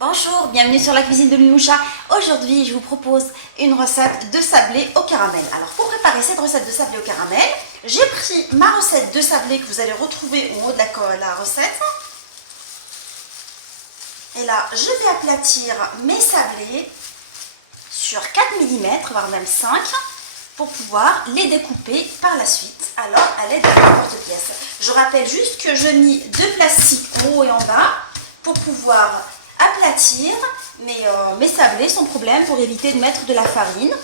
Bonjour, bienvenue sur la cuisine de Limoucha. Aujourd'hui, je vous propose une recette de sablé au caramel. Alors, pour préparer cette recette de sablé au caramel, j'ai pris ma recette de sablé que vous allez retrouver au haut de la recette. Et là, je vais aplatir mes sablés sur 4 mm, voire même 5, pour pouvoir les découper par la suite, alors à l'aide d'un porte-pièce. Je rappelle juste que je mis deux plastiques en haut et en bas pour pouvoir aplatir mes sablés sans problème, pour éviter de mettre de la farine.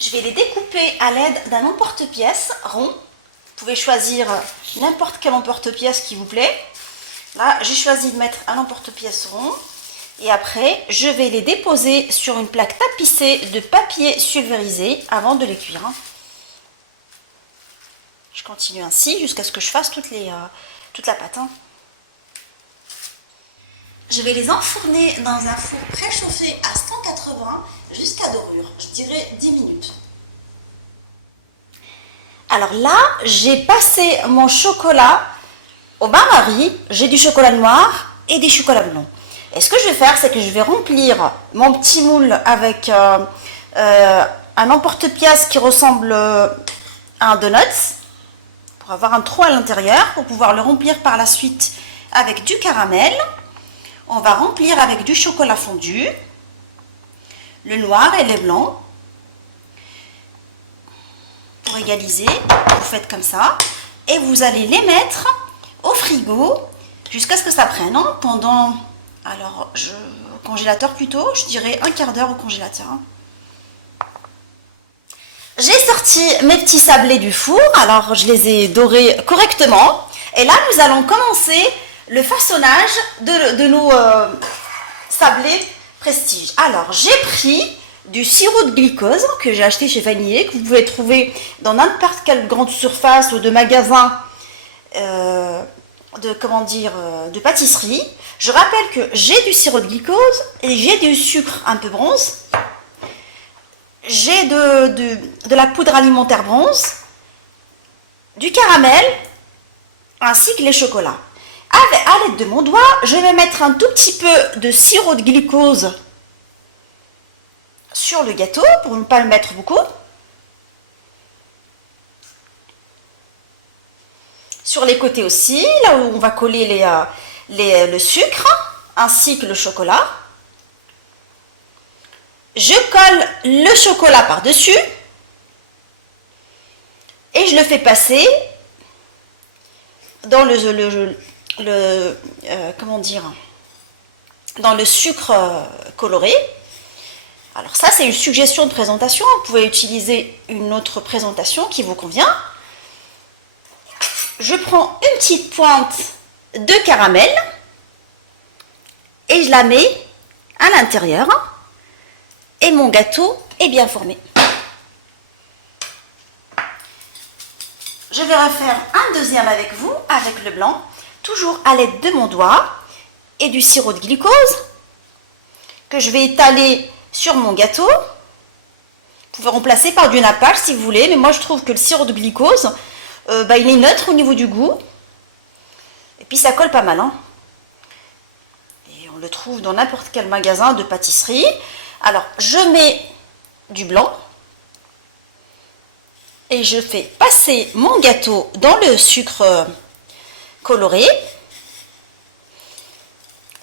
Je vais les découper à l'aide d'un emporte-pièce rond. Vous pouvez choisir n'importe quel emporte-pièce qui vous plaît. Là, j'ai choisi de mettre un emporte-pièce rond. Et après, je vais les déposer sur une plaque tapissée de papier pulvérisé avant de les cuire. Je continue ainsi jusqu'à ce que je fasse toute la pâte. Je vais les enfourner dans un four préchauffé à 180 jusqu'à dorure, je dirais 10 minutes. Alors là, j'ai passé mon chocolat au bain-marie. J'ai du chocolat noir et du chocolat blanc. Et ce que je vais faire, c'est que je vais remplir mon petit moule avec un emporte-pièce qui ressemble à un donut, pour avoir un trou à l'intérieur, pour pouvoir le remplir par la suite avec du caramel. On va remplir avec du chocolat fondu, le noir et les blancs. Pour égaliser, vous faites comme ça. Et vous allez les mettre au frigo jusqu'à ce que ça prenne pendant, au congélateur plutôt, je dirais un quart d'heure au congélateur. J'ai sorti mes petits sablés du four, alors je les ai dorés correctement. Et là, nous allons commencer le façonnage de nos sablés Prestige. Alors, j'ai pris du sirop de glucose que j'ai acheté chez Vanillé, que vous pouvez trouver dans n'importe quelle grande surface ou de magasin de pâtisserie. Je rappelle que j'ai du sirop de glucose et j'ai du sucre un peu bronze. J'ai de la poudre alimentaire bronze, du caramel, ainsi que les chocolats. À l'aide de mon doigt, je vais mettre un tout petit peu de sirop de glucose sur le gâteau, pour ne pas le mettre beaucoup. Sur les côtés aussi, là où on va coller le sucre, ainsi que le chocolat. Je colle le chocolat par-dessus et je le fais passer dans dans le sucre coloré. Alors ça, c'est une suggestion de présentation. Vous pouvez utiliser une autre présentation qui vous convient. Je prends une petite pointe de caramel et je la mets à l'intérieur. Et mon gâteau est bien formé. Je vais refaire un deuxième avec vous, avec le blanc, toujours à l'aide de mon doigt et du sirop de glucose que je vais étaler sur mon gâteau. Vous pouvez remplacer par du nappage si vous voulez, mais moi je trouve que le sirop de glucose, il est neutre au niveau du goût. Et puis ça colle pas mal. Et on le trouve dans n'importe quel magasin de pâtisserie. Alors, je mets du blanc et je fais passer mon gâteau dans le sucre coloré.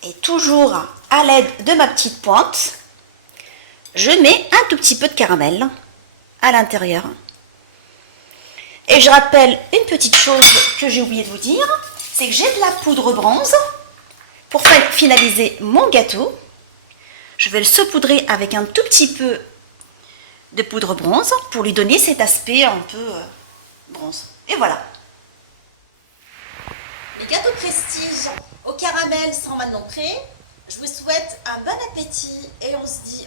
Et toujours à l'aide de ma petite pointe, je mets un tout petit peu de caramel à l'intérieur. Et je rappelle une petite chose que j'ai oublié de vous dire, c'est que j'ai de la poudre bronze pour finaliser mon gâteau. Je vais le saupoudrer avec un tout petit peu de poudre bronze pour lui donner cet aspect un peu bronze. Et voilà. Les gâteaux Prestige au caramel sont maintenant prêts. Je vous souhaite un bon appétit et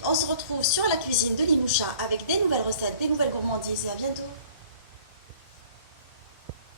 on se retrouve sur la cuisine de Limoucha avec des nouvelles recettes, des nouvelles gourmandises et à bientôt.